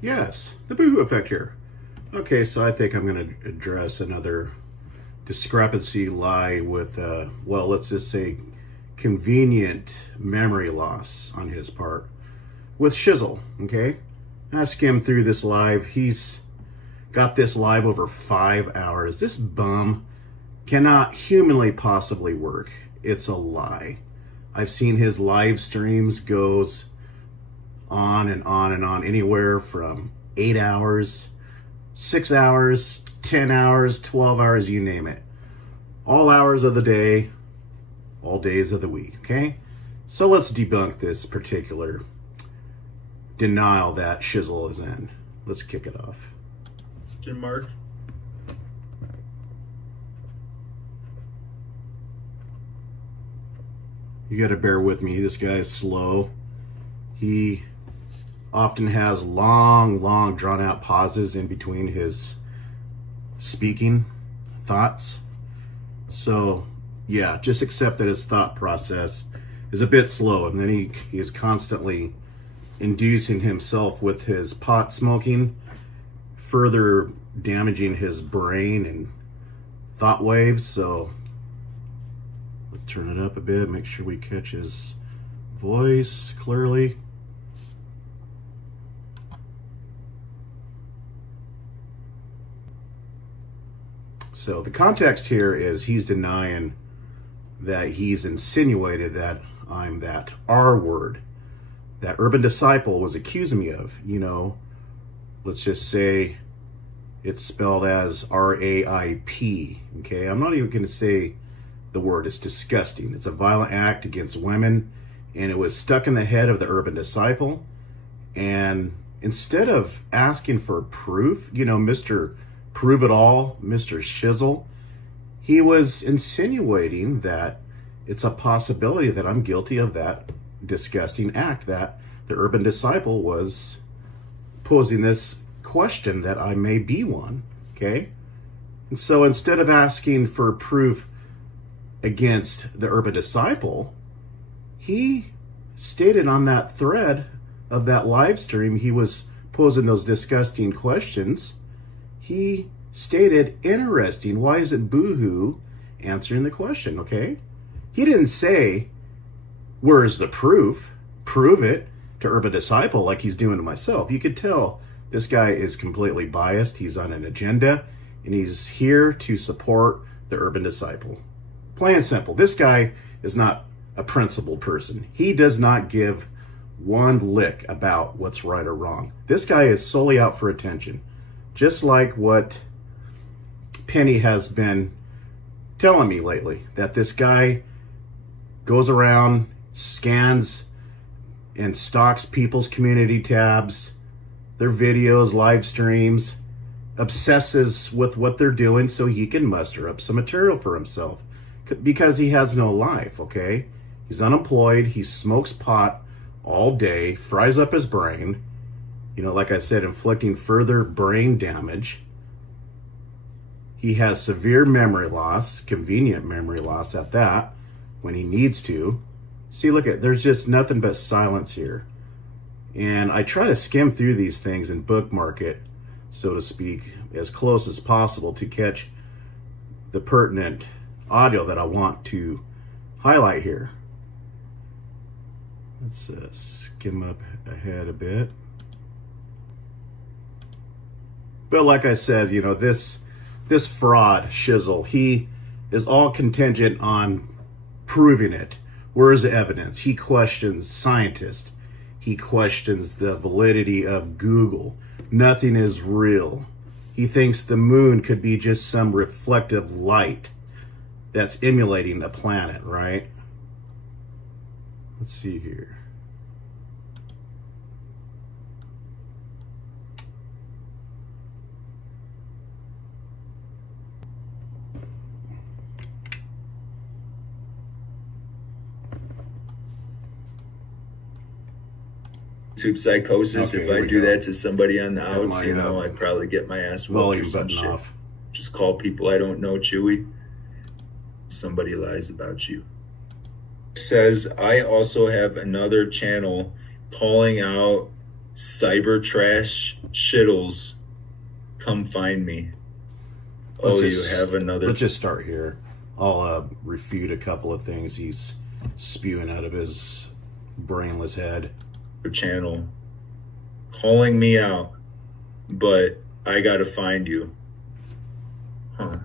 Yes, the boohoo effect here. Okay, so I think I'm going to address another discrepancy lie with, well, let's just say convenient memory loss on his part with Shizzle, okay? I skimmed through this live. He's got this live over 5 hours. This bum cannot humanly possibly work. It's a lie. I've seen his live streams goes on and on and on, anywhere from 8 hours, 6 hours, 10 hours, 12 hours, you name it. All hours of the day, all days of the week, okay? So let's debunk this particular denial that Shizzle is in. Let's kick it off. Mark. You got to bear with me. This guy is slow. He often has long, drawn out pauses in between his speaking thoughts. So, yeah, just accept that his thought process is a bit slow. And then he is constantly inducing himself with his pot smoking, further damaging his brain and thought waves. So let's turn it up a bit, make sure we catch his voice clearly. So the context here is he's denying that he's insinuated that I'm that R word that ThaUrbanDiscple was accusing me of. You know, let's just say it's spelled as R-A-I-P, okay? I'm not even going to say the word. It's disgusting. It's a violent act against women, and it was stuck in the head of the ThaUrbanDiscple. And instead of asking for proof, you know, Mr. Prove It All, Mr. Shizzle, he was insinuating that it's a possibility that I'm guilty of that disgusting act, that the ThaUrbanDiscple was posing this question that I may be one, okay? And so instead of asking for proof against the ThaUrbanDiscple, he stated on that thread of that live stream, he was posing those disgusting questions. He stated, interesting, why is it boohoo answering the question, okay? He didn't say, where's the proof? Prove it to ThaUrbanDiscple like he's doing to myself. You could tell this guy is completely biased. He's on an agenda, and he's here to support the ThaUrbanDiscple. Plain and simple. This guy is not a principled person. He does not give one lick about what's right or wrong. This guy is solely out for attention. Just like what Penny has been telling me lately, that this guy goes around, scans and stalks people's community tabs, their videos, live streams, obsesses with what they're doing so he can muster up some material for himself, because he has no life, okay? He's unemployed, he smokes pot all day, fries up his brain, you know, like I said, inflicting further brain damage. He has severe memory loss, convenient memory loss at that, when he needs to. See, look at, there's just nothing but silence here. And I try to skim through these things and bookmark it, so to speak, as close as possible to catch the pertinent audio that I want to highlight here. Let's skim up ahead a bit. But like I said, you know, this fraud, Shizzle, he is all contingent on proving it. Where's the evidence? He questions scientists. He questions the validity of Google. Nothing is real. He thinks the moon could be just some reflective light that's emulating a planet, right? Let's see here. Psychosis. Okay, if I do that to somebody on the outs, you know, I'd probably get my ass volume some button shit. off. Just call people I don't know Chewy. Somebody lies about you. Says, I also have another channel calling out cyber trash shittles, come find me. You have another. Let's just start here. I'll refute a couple of things he's spewing out of his brainless head. Channel calling me out, but I gotta find you. Huh.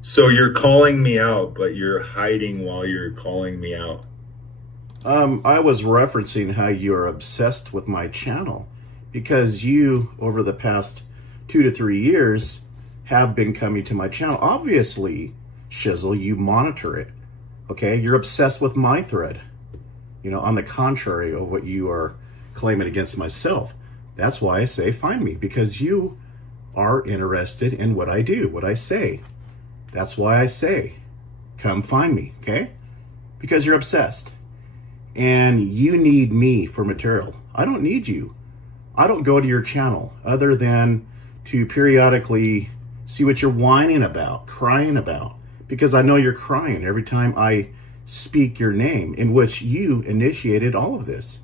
So you're calling me out, but you're hiding while you're calling me out. I was referencing how you're obsessed with my channel because you, over the past 2 to 3 years, have been coming to my channel. Obviously, Shizzle, you monitor it. Okay, you're obsessed with my thread. You know, on the contrary of what you are claiming against myself. That's why I say find me, because you are interested in what I do, what I say. That's why I say come find me, okay? Because you're obsessed. And you need me for material. I don't need you. I don't go to your channel other than to periodically see what you're whining about, crying about, because I know you're crying every time I speak your name, in which you initiated all of this.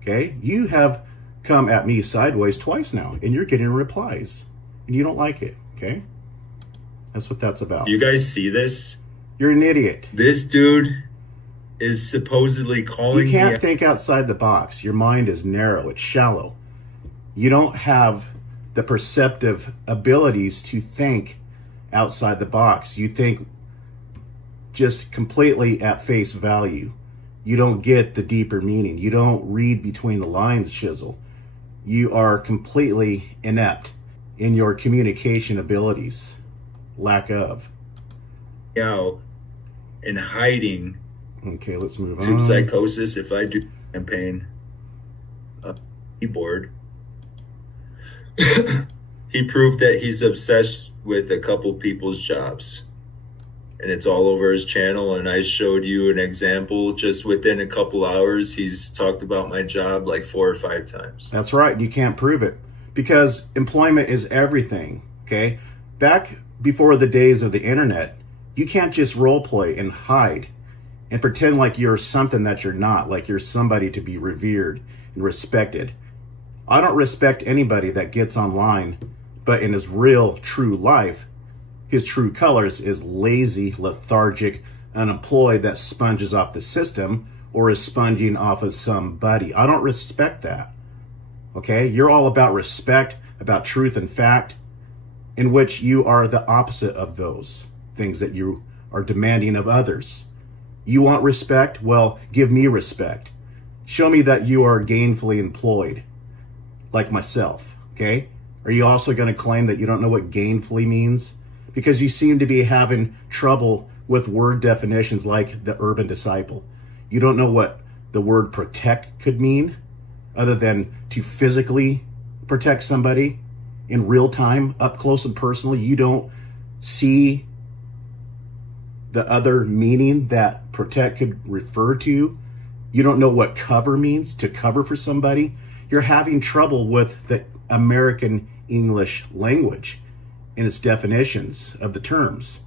Okay? You have come at me sideways twice now, and you're getting replies, and you don't like it, okay? That's what that's about. You guys see this? You're an idiot. This dude is supposedly calling me. You can't think outside the box. Your mind is narrow. It's shallow. You don't have the perceptive abilities to think outside the box. You think just completely at face value. You don't get the deeper meaning. You don't read between the lines, Shizzle. You are completely inept in your communication abilities. Lack of. Out and hiding. Okay, let's move on. To psychosis. If I do campaign keyboard, he proved that he's obsessed with a couple people's jobs, and it's all over his channel. And I showed you an example. Just within a couple hours, he's talked about my job like 4 or 5 times. That's right. You can't prove it because employment is everything. Okay, back before the days of the internet, you can't just role play and hide and pretend like you're something that you're not, like you're somebody to be revered and respected. I don't respect anybody that gets online, but in his real, true life, his true colors is lazy, lethargic, unemployed that sponges off the system or is sponging off of somebody. I don't respect that. Okay? You're all about respect, about truth and fact, in which you are the opposite of those things that you are demanding of others. You want respect? Well, give me respect. Show me that you are gainfully employed, like myself, okay? Are you also going to claim that you don't know what gainfully means? Because you seem to be having trouble with word definitions like ThaUrbanDiscple. You don't know what the word protect could mean, other than to physically protect somebody in real time, up close and personal. You don't see the other meaning that protect could refer to. You don't know what cover means, to cover for somebody. You're having trouble with the American English language and its definitions of the terms,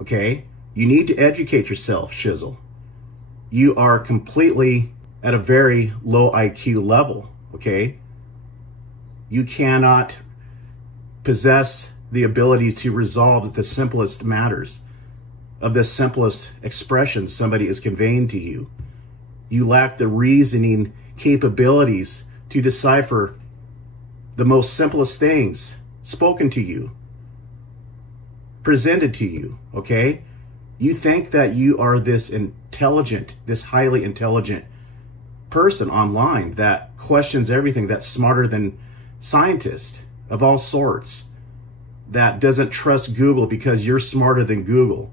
okay? You need to educate yourself, Shizzle. You are completely at a very low IQ level, okay? You cannot possess the ability to resolve the simplest matters of the simplest expressions somebody is conveying to you. You lack the reasoning capabilities to decipher the most simplest things spoken to you, presented to you, okay? You think that you are this intelligent, this highly intelligent person online that questions everything, that's smarter than scientists of all sorts, that doesn't trust Google because you're smarter than Google.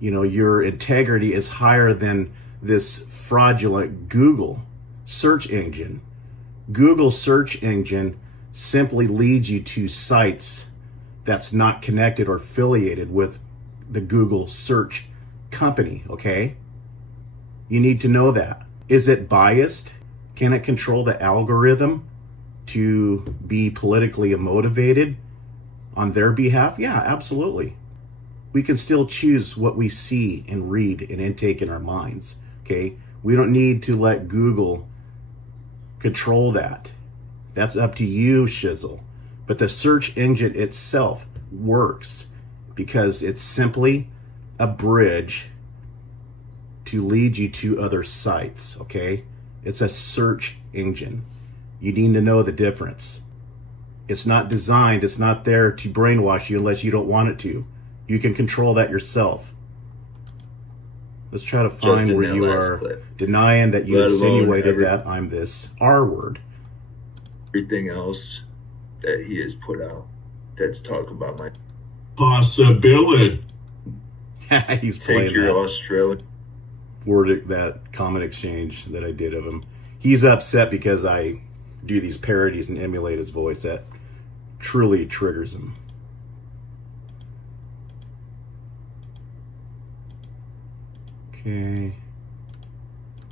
You know, your integrity is higher than this fraudulent Google search engine. Google search engine simply leads you to sites that's not connected or affiliated with the Google search company, okay? You need to know that. Is it biased? Can it control the algorithm to be politically motivated on their behalf? Yeah, absolutely. We can still choose what we see and read and intake in our minds, okay? We don't need to let Google control that. That's up to you, Shizzle. But the search engine itself works because it's simply a bridge to lead you to other sites, okay? It's a search engine. You need to know the difference. It's not designed, it's not there to brainwash you unless you don't want it to. You can control that yourself. Let's try to find where you are denying that you insinuated that I'm this R word. Everything else that he has put out that's talking about my possibility. He's take your Australian word, that comment exchange that I did of him. He's upset because I do these parodies and emulate his voice. That truly triggers him. Okay,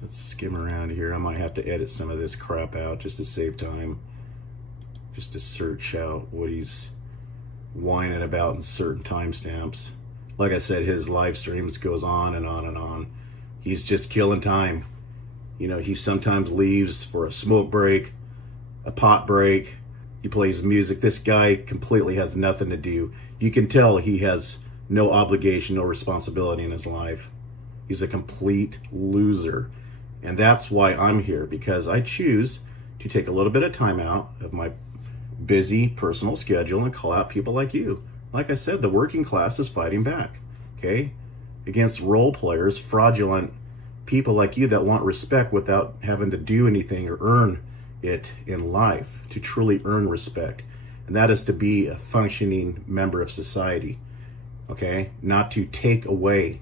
let's skim around here. I might have to edit some of this crap out just to save time, just to search out what he's whining about in certain timestamps. Like I said, his live streams goes on and on and on. He's just killing time. You know, he sometimes leaves for a smoke break, a pot break. He plays music. This guy completely has nothing to do. You can tell he has no obligation, no responsibility in his life. He's a complete loser. And that's why I'm here, because I choose to take a little bit of time out of my busy personal schedule and call out people like you. Like I said, the working class is fighting back, okay? Against role players, fraudulent people like you that want respect without having to do anything or earn it in life, to truly earn respect. And that is to be a functioning member of society, okay? Not to take away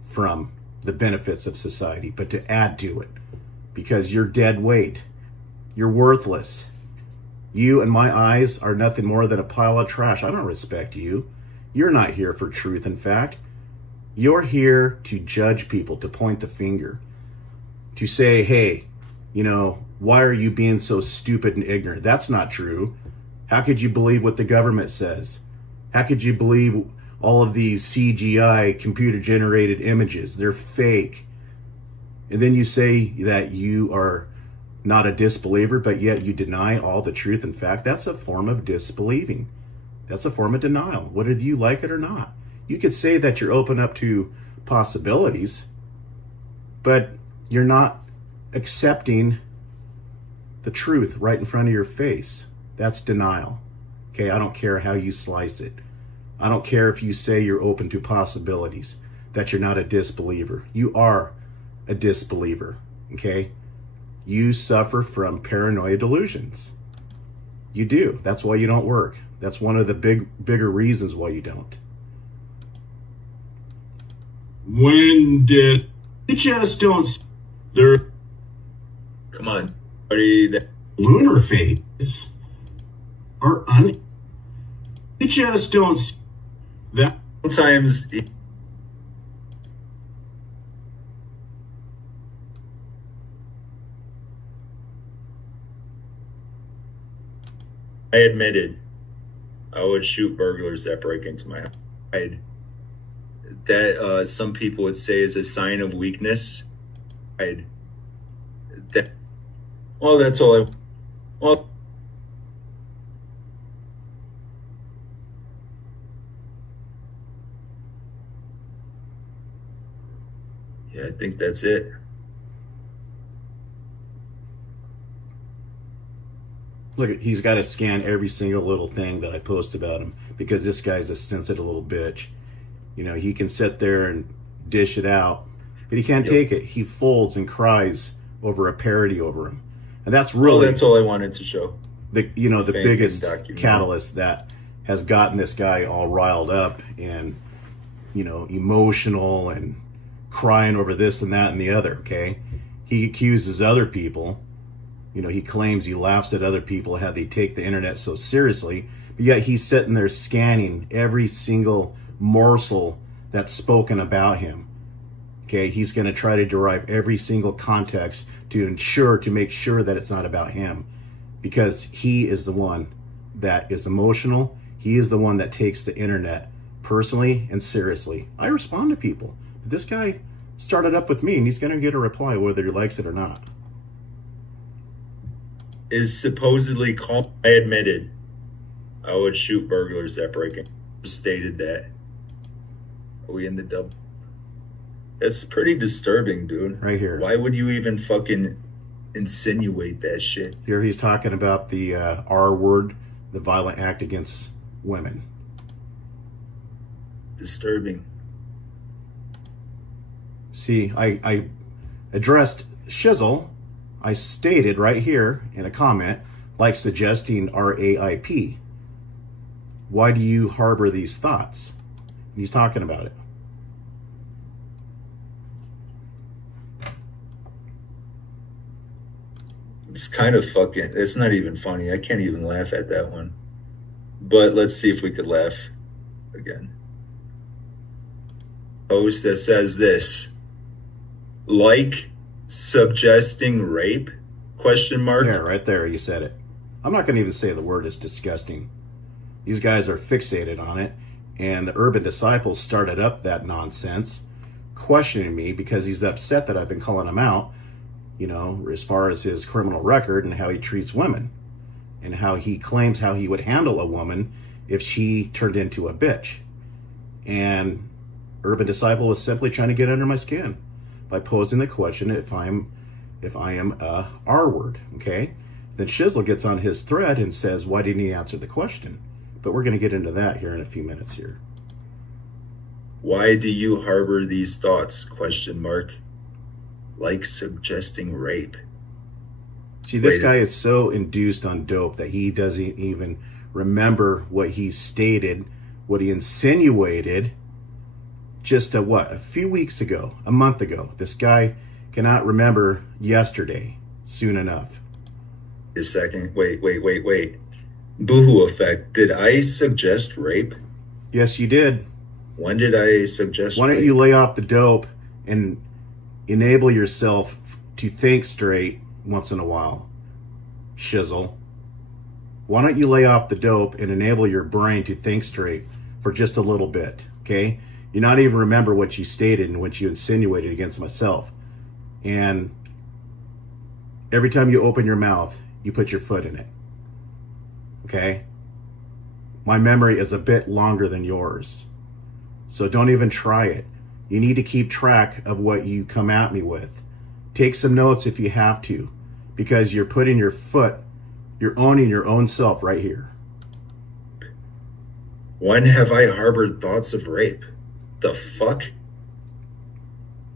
from the benefits of society, but to add to it, because you're dead weight. You're worthless. You, in my eyes, are nothing more than a pile of trash. I don't respect you. You're not here for truth, in fact. You're here to judge people, to point the finger, to say, hey, you know, why are you being so stupid and ignorant? That's not true. How could you believe what the government says? How could you believe all of these CGI computer-generated images? They're fake. And then you say that you are not a disbeliever, but yet you deny all the truth. In fact, that's a form of disbelieving. That's a form of denial, whether you like it or not. You could say that you're open up to possibilities, but you're not accepting the truth right in front of your face. That's denial. Okay, I don't care how you slice it. I don't care if you say you're open to possibilities, that you're not a disbeliever. You are a disbeliever, okay? You suffer from paranoid delusions. You do. That's why you don't work. That's one of the bigger reasons why you don't. When did you just don't there? Come on, buddy. That Lunar phase are you just don't that sometimes I admitted I would shoot burglars that break into my house. That some people would say is a sign of weakness. Well, that's all I. Well, yeah, I think that's it. Look, he's got to scan every single little thing that I post about him, because this guy's a sensitive little bitch. You know, he can sit there and dish it out, but he can't take it. He folds and cries over a parody over him. And that's really... Well, that's all I wanted to show. The biggest catalyst that has gotten this guy all riled up and, you know, emotional and crying over this and that and the other, okay? He accuses other people. You know, he claims he laughs at other people, how they take the internet so seriously, but yet he's sitting there scanning every single morsel that's spoken about him. Okay, he's going to try to derive every single context to make sure that it's not about him, because he is the one that is emotional. He is the one that takes the internet personally and seriously. I respond to people. This guy started up with me, and he's going to get a reply whether he likes it or not. is supposedly called. I admitted I would shoot burglars that break in. Stated that. Are we in the dub? That's pretty disturbing, dude. Right here. Why would you even fucking insinuate that shit? Here he's talking about the R word, the violent act against women. Disturbing. See, I addressed Shizzle. I stated right here in a comment, like suggesting RAIP. Why do you harbor these thoughts? And he's talking about it. It's kind of fucking, it's not even funny. I can't even laugh at that one. But let's see if we could laugh again. Post that says this. Like suggesting rape? Question mark. Yeah, right there, you said it. I'm not going to even say the word. It's disgusting. These guys are fixated on it, and the Urban Disciples started up that nonsense, questioning me because he's upset that I've been calling him out, you know, as far as his criminal record and how he treats women, and how he claims how he would handle a woman if she turned into a bitch. And Urban Disciple was simply trying to get under my skin by posing the question if I am a R word, okay? Then Shizzle gets on his thread and says, why didn't he answer the question? But we're going to get into that here in a few minutes here. Why do you harbor these thoughts? Question mark. Like suggesting rape. See, this guy is so induced on dope that he doesn't even remember what he stated, what he insinuated just a few weeks ago, a month ago. This guy cannot remember yesterday soon enough. A second. Wait. Boohoo effect. Did I suggest rape? Yes, you did. When did I suggest Why don't rape? you lay off the dope and enable yourself to think straight once in a while, Shizzle? Why don't you lay off the dope and enable your brain to think straight for just a little bit, okay? You not even remember what you stated and what you insinuated against myself. And every time you open your mouth, you put your foot in it, okay? My memory is a bit longer than yours, so don't even try it. You need to keep track of what you come at me with. Take some notes if you have to, because you're putting your foot, you're owning your own self right here. When have I harbored thoughts of rape? The fuck?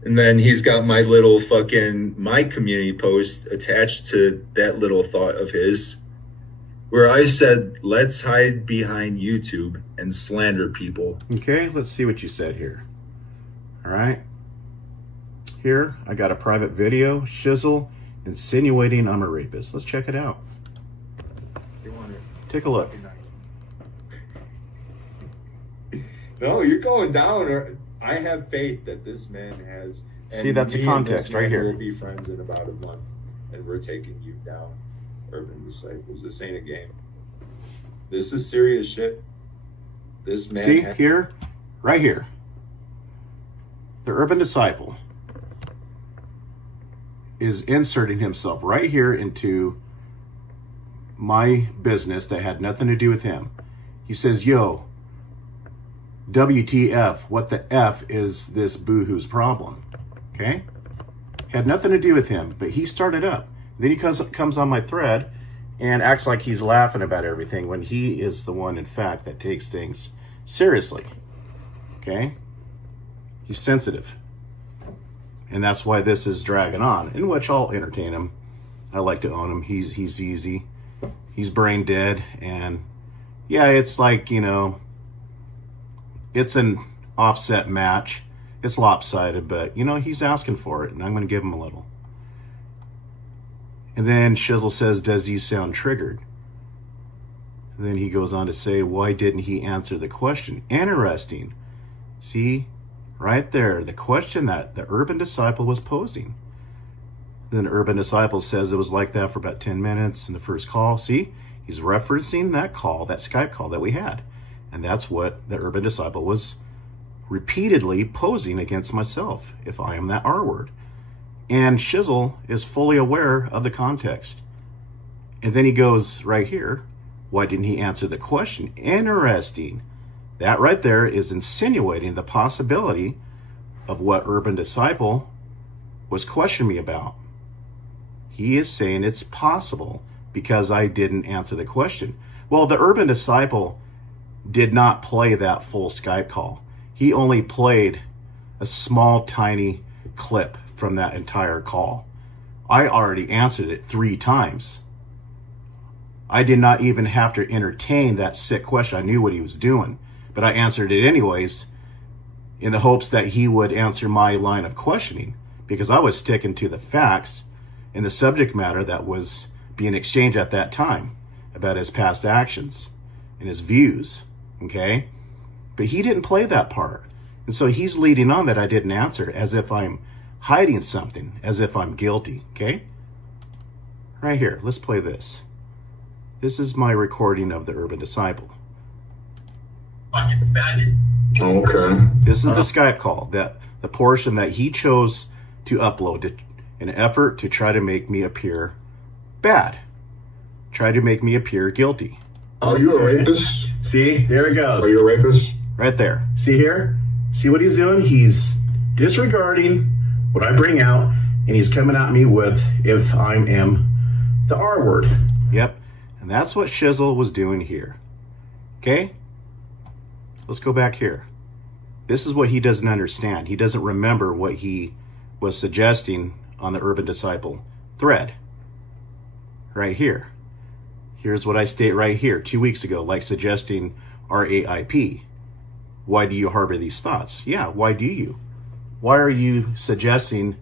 And then he's got my little fucking, my community post attached to that little thought of his, where I said, let's hide behind YouTube and slander people. Okay, let's see what you said here. All right. Here, I got a private video, Shizzle insinuating I'm a rapist. Let's check it out. Take a look. No, you're going down. I have faith that this man has. See, that's the context right here. We'll be friends in about a month, and we're taking you down, Urban Disciples. This ain't a game. This is serious shit. This man. See, here, right here. The Urban Disciple is inserting himself right here into my business that had nothing to do with him. He says, yo, WTF, what the F is this boohoo's problem? Okay? Had nothing to do with him, but he started up. Then he comes on my thread and acts like he's laughing about everything when he is the one, in fact, that takes things seriously. Okay? He's sensitive. And that's why this is dragging on, in which I'll entertain him. I like to own him. He's easy. He's brain dead. And yeah, it's like, you know, it's an offset match. It's lopsided, but, you know, he's asking for it, and I'm going to give him a little. And then Shizzle says, does he sound triggered? And then he goes on to say, why didn't he answer the question? Interesting. See, right there, the question that the Urban Disciple was posing. Then Urban Disciple says it was like that for about 10 minutes in the first call. See, he's referencing that call, that Skype call that we had. And that's what the Urban Disciple was repeatedly posing against myself, if I am that R word. And Shizzle is fully aware of the context. And then he goes right here, why didn't he answer the question? Interesting. That right there is insinuating the possibility of what ThaUrbanDiscple was questioning me about. He is saying it's possible because I didn't answer the question. Well, the ThaUrbanDiscple did not play that full Skype call. He only played a small, tiny clip from that entire call. I already answered it 3 times. I did not even have to entertain that sick question. I knew what he was doing, but I answered it anyways in the hopes that he would answer my line of questioning, because I was sticking to the facts and the subject matter that was being exchanged at that time about his past actions and his views, okay? But he didn't play that part. And so he's leading on that I didn't answer as if I'm hiding something, as if I'm guilty, okay? Right here, let's play this. This is my recording of the ThaUrbanDiscple. Okay. This is the Skype call, that the portion that he chose to upload in an effort to try to make me appear bad, try to make me appear guilty. Are you a rapist? See, there it goes. Are you a rapist? Right there. See here? See what he's doing? He's disregarding what I bring out, and he's coming at me with if I am the R word. Yep. And that's what Shizzle was doing here. Okay? Let's go back here. This is what he doesn't understand. He doesn't remember what he was suggesting on the ThaUrbanDiscple thread. Right here. Here's what I state right here 2 weeks ago, like suggesting RAIP. Why do you harbor these thoughts? Yeah, why do you? Why are you suggesting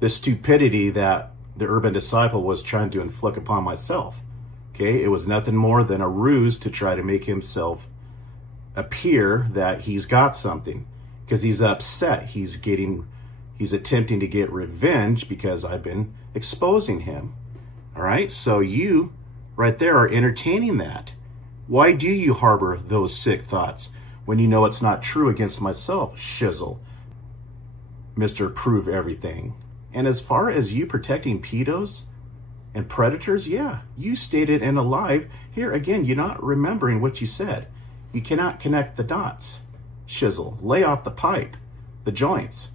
the stupidity that the ThaUrbanDiscple was trying to inflict upon myself? Okay, it was nothing more than a ruse to try to make himself appear that he's got something, because he's upset. He's attempting to get revenge because I've been exposing him. All right, so you right there are entertaining that. Why do you harbor those sick thoughts when you know it's not true against myself, Shizzle, Mr. Prove Everything? And as far as you protecting pedos and predators, yeah, you stated in a live. Here, again, you're not remembering what you said. You cannot connect the dots. Shizzle, lay off the pipe, the joints.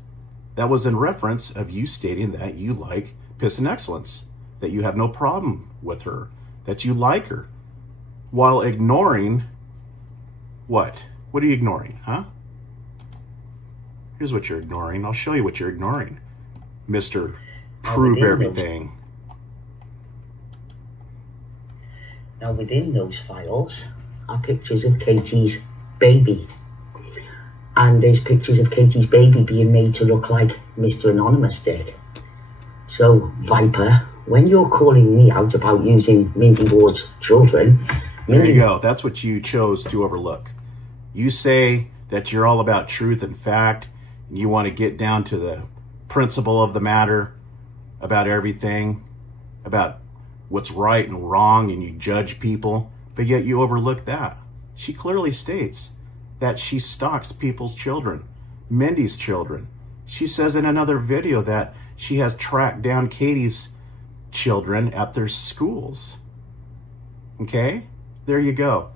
That was in reference of you stating that you like Piss and Excellence, that you have no problem with her, that you like her, while ignoring what? What are you ignoring, huh? Here's what you're ignoring. I'll show you what you're ignoring, Mr. Prove Everything. Now within those files are pictures of Katie's baby. And there's pictures of Katie's baby being made to look like Mr. Anonymous did. So, Viper, when you're calling me out about using Mindy Ward's children... There you go. That's what you chose to overlook. You say that you're all about truth and fact, and you want to get down to the principle of the matter, about everything, about what's right and wrong, and you judge people, but yet you overlook that. She clearly states that she stalks people's children, Mindy's children. She says in another video that she has tracked down Katie's children at their schools. Okay? There you go.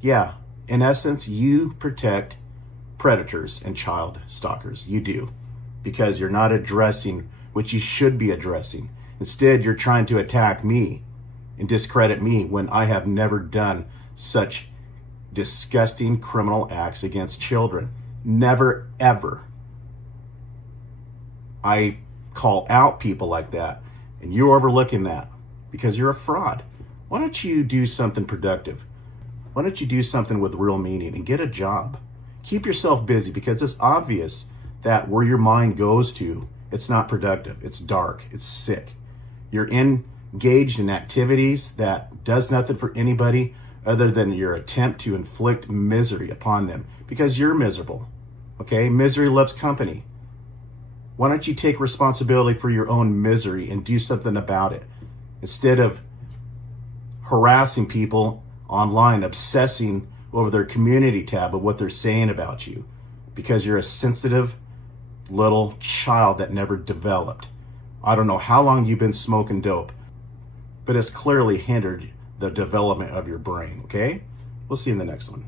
Yeah, in essence, you protect predators and child stalkers. You do. Because you're not addressing what you should be addressing. Instead, you're trying to attack me and discredit me when I have never done such disgusting criminal acts against children. Never, ever. I call out people like that, and you're overlooking that because you're a fraud. Why don't you do something productive? Why don't you do something with real meaning and get a job? Keep yourself busy, because it's obvious that where your mind goes to, it's not productive. It's dark. It's sick. You're engaged in activities that does nothing for anybody other than your attempt to inflict misery upon them, because you're miserable. Okay? Misery loves company. Why don't you take responsibility for your own misery and do something about it, instead of harassing people online, obsessing over their community tab of what they're saying about you, because you're a sensitive little child that never developed. I don't know how long you've been smoking dope, but it's clearly hindered the development of your brain, okay? We'll see you in the next one.